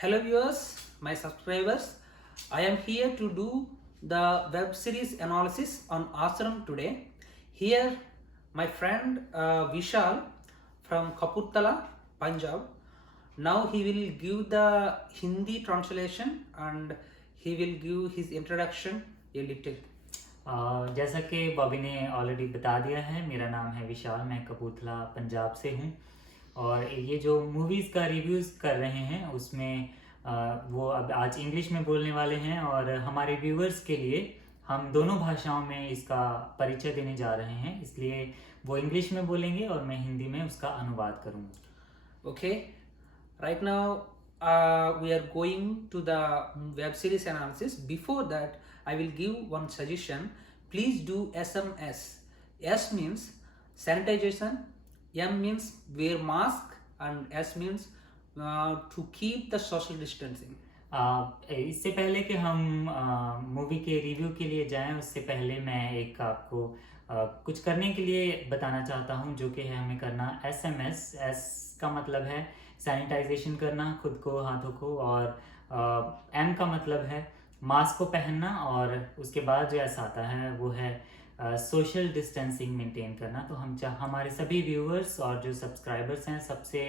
Hello viewers, my subscribers. I am here to do the web series analysis on Ashram today. Here, my friend Vishal from Kapurthala, Punjab. Now he will give the Hindi translation and he will give his introduction a little. जैसा कि बॉबी ने already बता दिया है, मेरा नाम है विशाल, मैं कपूरथला पंजाब से हूँ। और ये जो मूवीज़ का रिव्यूज़ कर रहे हैं उसमें वो अब आज इंग्लिश में बोलने वाले हैं और हमारे व्यूवर्स के लिए हम दोनों भाषाओं में इसका परिचय देने जा रहे हैं, इसलिए वो इंग्लिश में बोलेंगे और मैं हिंदी में उसका अनुवाद करूँगा। Okay, right now we are going to the web series analysis. Before that, I will give one suggestion. Please do SMS. S means sanitization, M means wear mask, and S means to keep the social distancing. इससे पहले कि हम movie के review के लिए जाएं, उससे पहले मैं एक आपको कुछ करने के लिए बताना चाहता हूं, जो कि है हमें करना SMS। S का मतलब है सैनिटाइजेशन करना खुद को, हाथों को, और M का मतलब है मास्क को पहनना, और उसके बाद जो ऐसा आता है वो है सोशल डिस्टेंसिंग मेंटेन करना। तो हमारे सभी व्यूअर्स और जो सब्सक्राइबर्स हैं सबसे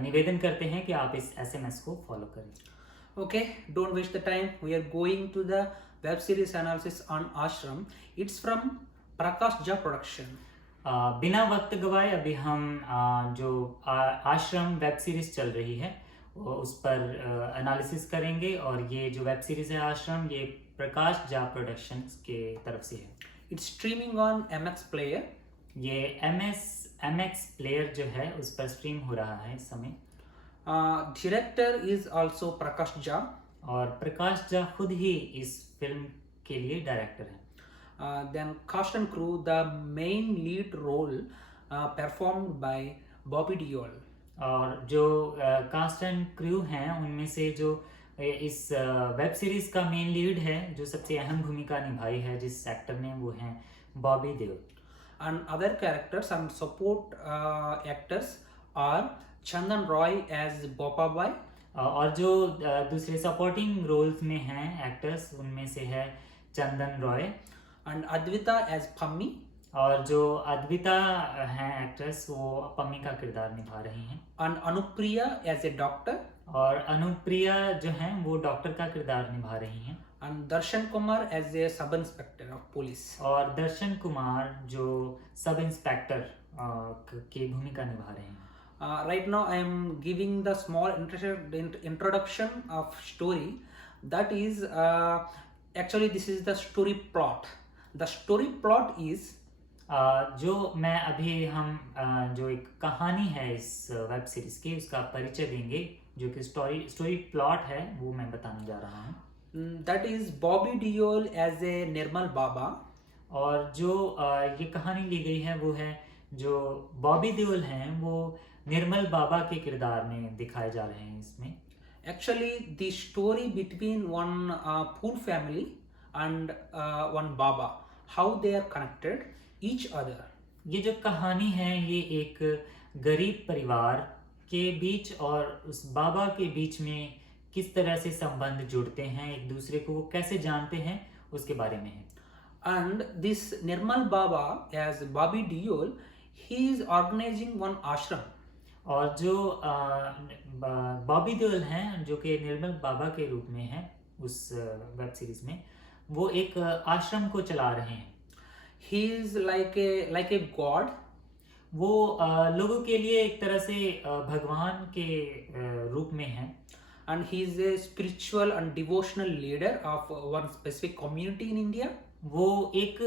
निवेदन करते हैं कि आप इस SMS को फॉलो करें। Okay, don't waste the time. We are going to the web series analysis on Ashram. It's from Prakash Jha production. बिना वक्त गवाए अभी हम जो आश्रम वेब सीरीज चल रही है उस पर एनालिसिस करेंगे। और ये जो वेब सीरीज है आश्रम, ये प्रकाश झा प्रोडक्शंस के तरफ से है। It's streaming on MX Player. ये MX प्लेयर जो है उस पर स्ट्रीम हो रहा है इस समय। Director is also Prakash Jha. और प्रकाश झा खुद ही इस फिल्म के लिए डायरेक्टर हैं। Then cast and crew, the main lead role performed by Bobby Deol. और जो कास्ट एंड क्रू हैं उनमें से जो इस वेब सीरीज का मेन लीड है, जो सबसे अहम भूमिका निभाई है जिस एक्टर ने, वो हैं Bobby Deol. And other characters and support actors are Chandan Roy as Bopa Boy. और जो दूसरे सपोर्टिंग रोल्स में हैं एक्टर्स, उनमें से है चंदन Roy And Advita as Pammi. और जो अद्विता हैं एक्ट्रेस, वो पम्मी का किरदार निभा रही हैं। And Anupriya as a doctor. और अनुप्रिया जो हैं वो डॉक्टर का किरदार निभा रही हैं। And Darshan Kumar as a sub inspector of police. और दर्शन कुमार जो सब इंस्पेक्टर की भूमिका निभा रहे हैं। Right now I am giving the small introduction of story. That is actually this is the story plot. The story plot is जो मैं अभी हम जो एक कहानी है इस वेब सीरीज की, उसका परिचय देंगे। जो कि स्टोरी प्लॉट है वो मैं बताने जा रहा हूँ। that is Bobby Deol as a Nirmal Baba. और जो ये कहानी ली गई है वो है जो बॉबी देओल हैं वो निर्मल बाबा के किरदार में दिखाए जा रहे हैं इसमें। Actually, the story between one poor family and one Baba, how they are connected each other. ये जो कहानी है ये एक गरीब परिवार के बीच और उस बाबा के बीच में किस तरह से संबंध जुड़ते हैं, एक दूसरे को वो कैसे जानते हैं, उसके बारे में है। And this Nirmal Baba as Bobby Deol, he is organizing one ashram. और जो बॉबी देओल हैं जो कि निर्मल बाबा के रूप में हैं उस वेब सीरीज में, वो एक आश्रम को चला रहे हैं। He is like a god. वो लोगों के लिए एक तरह से भगवान के रूप में हैं। And he is a spiritual and devotional leader of one specific community in India. वो एक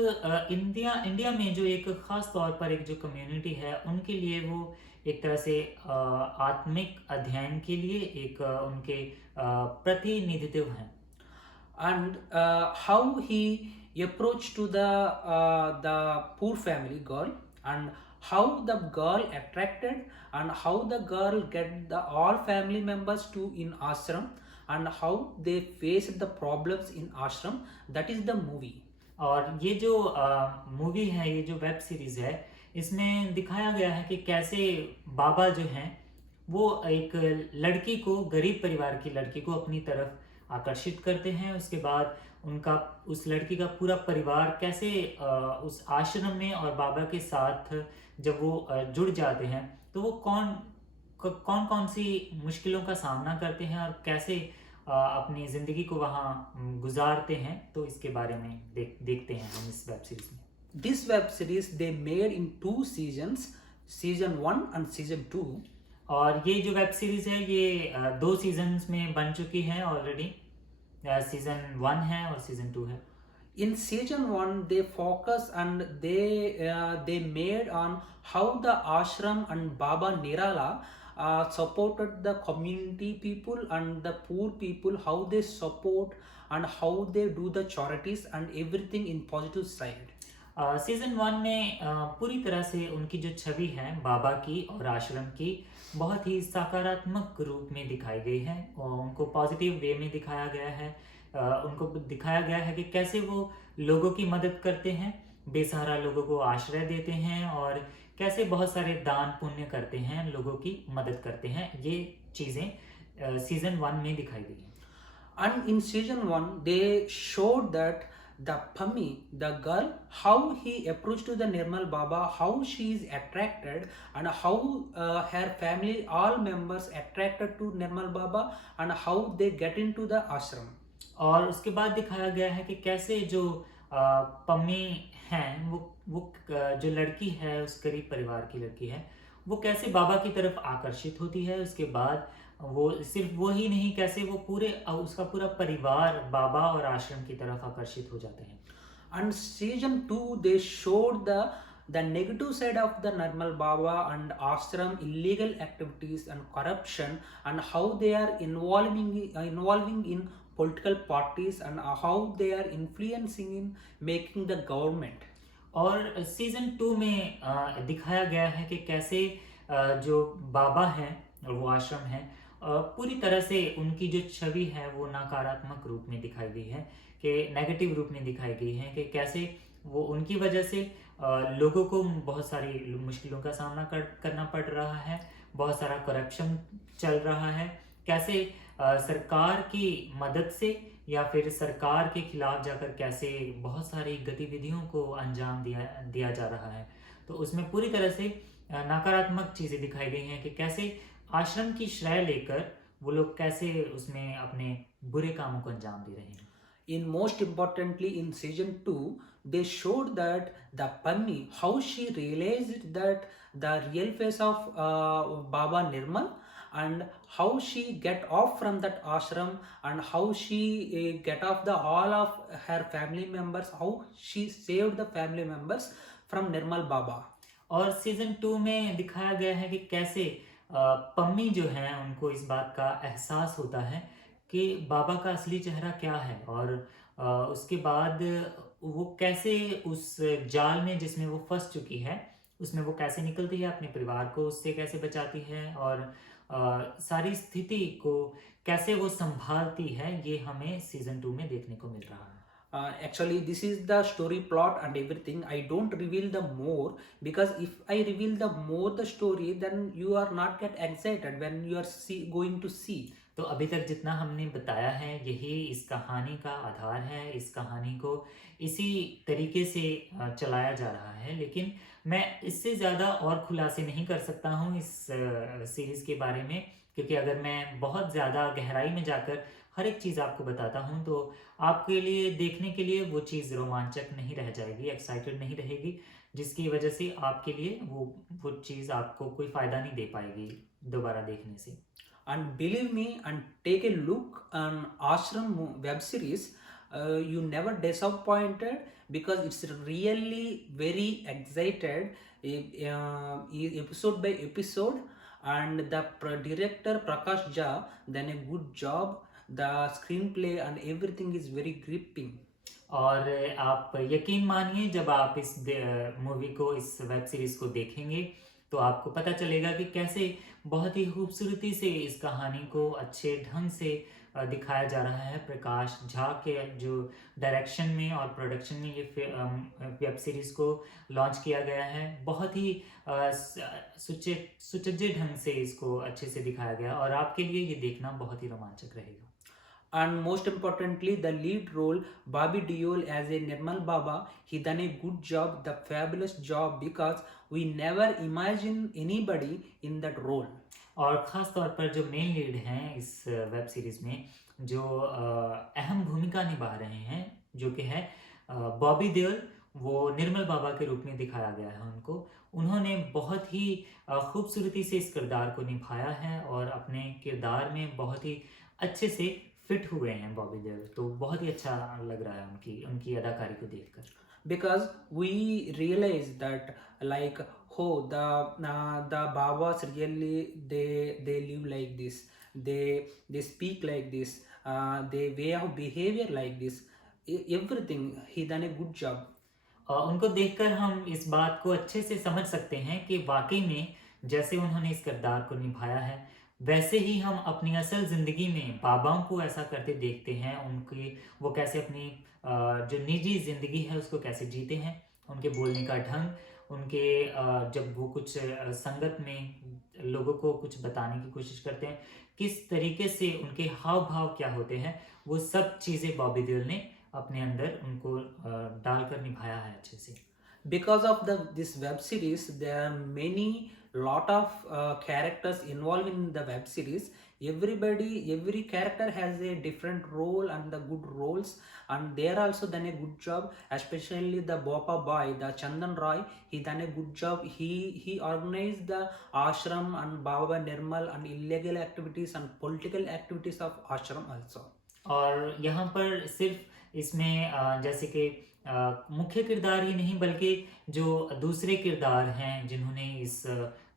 इंडिया में जो एक खास तौर पर एक जो कम्युनिटी है उनके लिए वो एक तरह से आत्मिक अध्ययन के लिए एक उनके प्रतिनिधित्व हैं। And how he approached to the poor family girl, and how the girl attracted, and how the girl get the all family members to in ashram, and how they faced the problems in ashram. That is the movie. और ये जो movie है, ये जो web series है, इसमें दिखाया गया है कि कैसे बाबा जो हैं वो एक लड़की को, गरीब परिवार की लड़की को अपनी तरफ आकर्षित करते हैं। उसके बाद उनका, उस लड़की का पूरा परिवार कैसे उस आश्रम में और बाबा के साथ जब वो जुड़ जाते हैं, तो वो कौन कौन सी मुश्किलों का सामना करते हैं और कैसे अपनी ज़िंदगी को वहाँ गुजारते हैं। तो इसके बारे में देखते हैं हम इस वेब सीरीज में। This web series they made in 2 seasons, season 1 and season 2. और ये जो वेब सीरीज है ये 2 सीजन्स में बन चुकी है ऑलरेडी। सीजन 1 है और सीजन 2 है। In season 1 they focus and they made on how the ashram and Baba Nirala supported the community people and the poor people, how they support and how they do the charities and everything in positive side. Season 1 में पूरी तरह से उनकी जो छवि है बाबा की और आश्रम की बहुत ही सकारात्मक रूप में दिखाई गई है और उनको पॉजिटिव वे में दिखाया गया है। उनको दिखाया गया है कि कैसे वो लोगों की मदद करते हैं, बेसहारा लोगों को आश्रय देते हैं और कैसे बहुत सारे दान पुण्य करते हैं, लोगों की मदद करते हैं। ये चीज़ें सीजन 1 में दिखाई गई हैं। And in season 1 they showed that the Pammi, the girl, how he approached to the Nirmal Baba, how she is attracted and how her family, all members attracted to Nirmal Baba and how they get into the ashram. और उसके बाद दिखाया गया है कि कैसे जो पम्मी हैं वो जो लड़की है, उस गरीब परिवार की लड़की है, वो कैसे बाबा की तरफ आकर्षित होती है। उसके बाद वो सिर्फ वो ही नहीं, कैसे वो पूरे उसका पूरा परिवार बाबा और आश्रम की तरफ आकर्षित हो जाते हैं। And season 2 they showed the negative side of the Nirmal Baba and ashram, illegal activities and corruption and how they are involving in political parties and how they are influencing in making the government. और season 2 में दिखाया गया है कि कैसे जो बाबा हैं और वो आश्रम है, पूरी तरह से उनकी जो छवि है वो नकारात्मक रूप में दिखाई गई है, कि नेगेटिव रूप में दिखाई गई है, कि कैसे वो उनकी वजह से लोगों को बहुत सारी मुश्किलों का सामना करना पड़ रहा है, बहुत सारा करप्शन चल रहा है, कैसे सरकार की मदद से या फिर सरकार के खिलाफ जाकर कैसे बहुत सारी गतिविधियों को अंजाम दिया जा रहा है। तो उसमें पूरी तरह से नकारात्मक चीज़ें दिखाई गई हैं कि कैसे आश्रम की श्रेय लेकर वो लोग कैसे उसमें अपने बुरे कामों को अंजाम दे रहे हैं। In most importantly in season 2 they showed that the Panni, how she realized that the real face of Baba Nirmal and how she get off from that ashram and how she get off the all of her family members, how she saved the family members from Nirmal Baba. और season 2 में दिखाया गया है कि कैसे पम्मी जो है उनको इस बात का एहसास होता है कि बाबा का असली चेहरा क्या है, और उसके बाद वो कैसे उस जाल में जिसमें वो फंस चुकी है उसमें वो कैसे निकलती है, अपने परिवार को उससे कैसे बचाती है और सारी स्थिति को कैसे वो संभालती है, ये हमें सीजन 2 में देखने को मिल रहा है। Actually this is the story plot and everything. I don't reveal the more because if I reveal the more the story then you are not get excited when you are going to see. तो अभी तक जितना हमने बताया है यही इस कहानी का आधार है, इस कहानी को इसी तरीके से चलाया जा रहा है, लेकिन मैं इससे ज़्यादा और खुलासे नहीं कर सकता हूँ इस सीरीज़ के बारे में, क्योंकि अगर मैं बहुत ज़्यादा गहराई में जाकर हर एक चीज़ आपको बताता हूँ तो आपके लिए देखने के लिए वो चीज़ रोमांचक नहीं रह जाएगी, एक्साइटेड नहीं रहेगी, जिसकी वजह से आपके लिए वो चीज़ आपको कोई फ़ायदा नहीं दे पाएगी दोबारा देखने से। And believe me and take a look on Ashram web series, you never disappointed because it's really very excited episode by episode, and the director Prakash Jha done a good job. The screenplay and everything is very gripping. और आप यकीन मानिए जब आप इस movie को, इस web series को देखेंगे तो आपको पता चलेगा कि कैसे बहुत ही खूबसूरती से इस कहानी को अच्छे ढंग से दिखाया जा रहा है। प्रकाश झा के जो डायरेक्शन में और प्रोडक्शन में ये वेब सीरीज़ को लॉन्च किया गया है। बहुत ही सुचज्जे ढंग से इसको अच्छे से दिखाया गया और आपके लिए ये देखना बहुत ही रोमांचक रहेगा। And most importantly, the lead role, Bobby Deol as a Nirmal Baba, he done a good job, the fabulous job, because we never imagine anybody in that role. और ख़ास तौर पर जो मेन लीड हैं इस वेब सीरीज़ में जो अहम भूमिका निभा रहे हैं जो कि है बॉबी देओल, वो निर्मल बाबा के रूप में दिखाया गया है उनको। उन्होंने बहुत ही खूबसूरती से इस किरदार को निभाया है और अपने किरदार में बहुत ही अच्छे से फिट हुए हैं बॉबी देओल। तो बहुत ही अच्छा लग रहा है उनकी अदाकारी को देखकर। Because we realize that, like, oh, the Babas really they live like this, they speak like this, they way of behavior like this, everything he done a good job. उनको देखकर हम इस बात को अच्छे से समझ सकते हैं कि वाकई में जैसे उन्होंने इस किरदार को निभाया है वैसे ही हम अपनी असल ज़िंदगी में बाबाओं को ऐसा करते देखते हैं। उनकी वो कैसे अपनी जो निजी ज़िंदगी है उसको कैसे जीते हैं, उनके बोलने का ढंग, उनके जब वो कुछ संगत में लोगों को कुछ बताने की कोशिश करते हैं, किस तरीके से उनके हाव भाव क्या होते हैं, वो सब चीज़ें बॉबी देओल ने अपने अंदर उनको डालकर निभाया है अच्छे से। Because of this web series, there are many lot of characters involved in the web series. Every character has a different role and the good roles, and they are also done a good job. Especially the Bopa boy, the Chandan Roy, he done a good job. He organized the ashram and Baba Nirmal and illegal activities and political activities of ashram also. और यहाँ पर सिर्फ इसमें जैसे कि मुख्य किरदार ही नहीं बल्कि जो दूसरे किरदार हैं जिन्होंने इस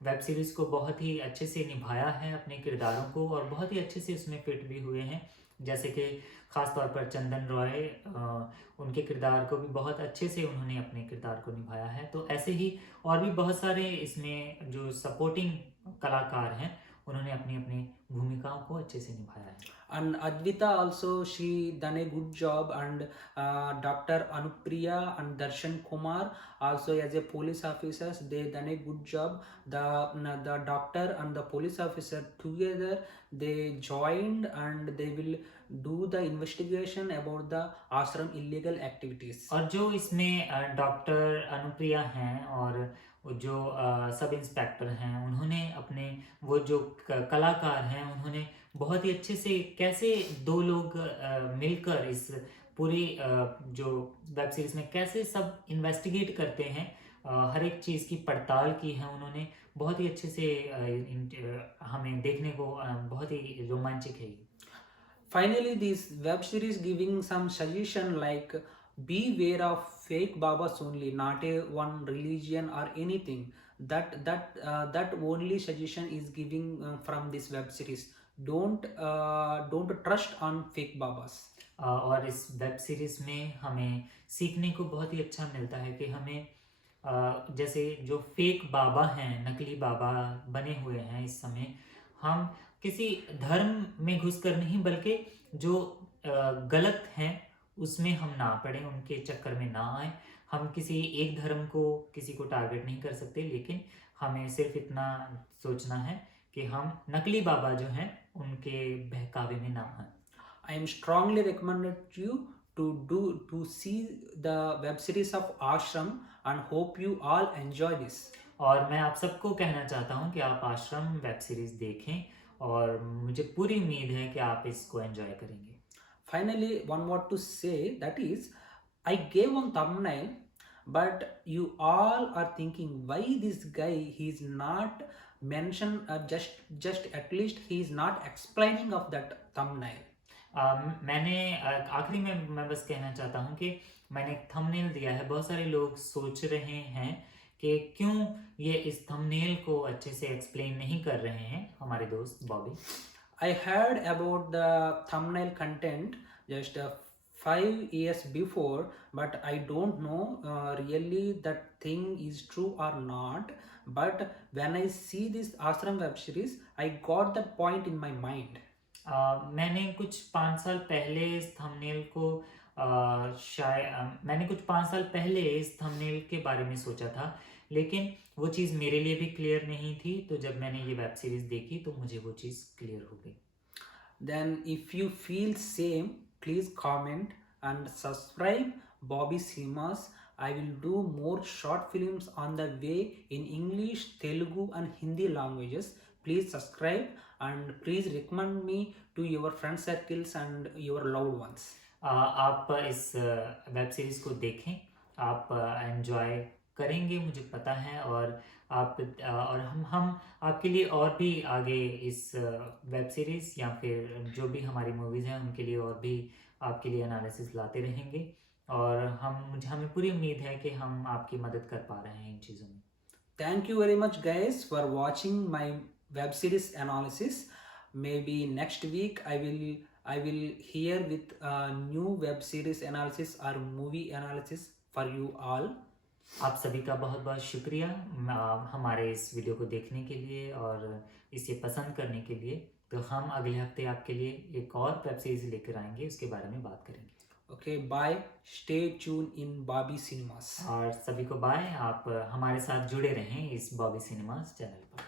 वेब सीरीज़ को बहुत ही अच्छे से निभाया है अपने किरदारों को और बहुत ही अच्छे से उसमें फिट भी हुए हैं। जैसे कि ख़ास तौर पर चंदन रॉय, उनके किरदार को भी बहुत अच्छे से उन्होंने अपने किरदार को निभाया है। तो ऐसे ही और भी बहुत सारे इसमें जो सपोर्टिंग कलाकार हैं उन्होंने अपनी अपनी भूमिकाओं को अच्छे से निभाया है। And Advita also, she done a good job, and Dr. Anupriya and Darshan Kumar also as a police officers, they done a good job. The doctor and the police officer together, they joined and they will do the investigation about the ashram illegal activities. और जो इसमें doctor Anupriya हैं और जो sub inspector हैं उन्होंने अपने वो जो कलाकार हैं उन्होंने बहुत ही अच्छे से कैसे दो लोग मिलकर इस पूरी जो वेब सीरीज़ में कैसे सब इन्वेस्टिगेट करते हैं, हर एक चीज़ की पड़ताल की है उन्होंने बहुत ही अच्छे से हमें देखने को बहुत ही रोमांचक है। Finally, this web series giving some suggestion like beware of fake babas only, not a one religion or anything. That only suggestion is giving from this web series. Don't trust on fake babas. और इस web series में हमें सीखने को बहुत ही अच्छा मिलता है कि हमें जैसे जो फेक बाबा हैं, नकली बाबा बने हुए हैं इस समय, हम किसी धर्म में घुसकर नहीं बल्कि जो गलत हैं उसमें हम ना पड़ें, उनके चक्कर में ना आए। हम किसी एक धर्म को किसी को टारगेट नहीं कर सकते, लेकिन हमें सिर्फ इतना सोचना है कि हम नकली बाबा जो हैं उनके बहकावे में ना आए। I am strongly recommended you to see the web series of Ashram and hope you all enjoy this. और मैं आप सबको कहना चाहता हूँ कि आप आश्रम वेब सीरीज़ देखें और मुझे पूरी उम्मीद है कि आप इसको एंजॉय करेंगे। Finally, one more to say, that is, I gave one thumbnail, but you all are thinking why this guy he's not mentioned, just at least he's not explaining of that thumbnail. मैंने आखिरी में मैं बस कहना चाहता हूँ कि मैंने एक थंबनेल दिया है। बहुत सारे लोग सोच रहे हैं कि क्यों ये इस थंबनेल को अच्छे से एक्सप्लेन नहीं कर रहे हैं हमारे दोस्त Bobby. I heard about the thumbnail content just a 5 years before, but I don't know really that thing is true or not. But when I see this Ashram web series, I got that point in my mind. मैंने कुछ 5 साल पहले इस thumbnail को मैंने कुछ 5 साल पहले इस थंबनेल के बारे में सोचा था, लेकिन वो चीज़ मेरे लिए भी क्लियर नहीं थी। तो जब मैंने ये वेब सीरीज़ देखी तो मुझे वो चीज़ क्लियर हो गई। Then if you feel same, please comment and subscribe Bobby Cinemas. I will do more short films on the way in English, Telugu and Hindi languages. Please subscribe and please recommend me to your friend circles and your loved ones. आप इस web series को देखें, आप enjoy करेंगे मुझे पता है। और और हम आपके लिए और भी आगे इस वेब सीरीज़ या फिर जो भी हमारी मूवीज़ हैं उनके लिए और भी आपके लिए एनालिसिस लाते रहेंगे। और हमें पूरी उम्मीद है कि हम आपकी मदद कर पा रहे हैं इन चीज़ों में। Thank you very much, guys, for watching my web series analysis. Maybe next week I will hear with new web series analysis or movie analysis for you all. आप सभी का बहुत बहुत शुक्रिया हमारे इस वीडियो को देखने के लिए और इसे पसंद करने के लिए। तो हम अगले हफ्ते आपके लिए एक और वेब सीरीज लेकर आएंगे, उसके बारे में बात करेंगे। Okay, bye. Stay tuned in Bobby Cinemas. और सभी को बाय। आप हमारे साथ जुड़े रहें इस बॉबी सिनेमास चैनल पर।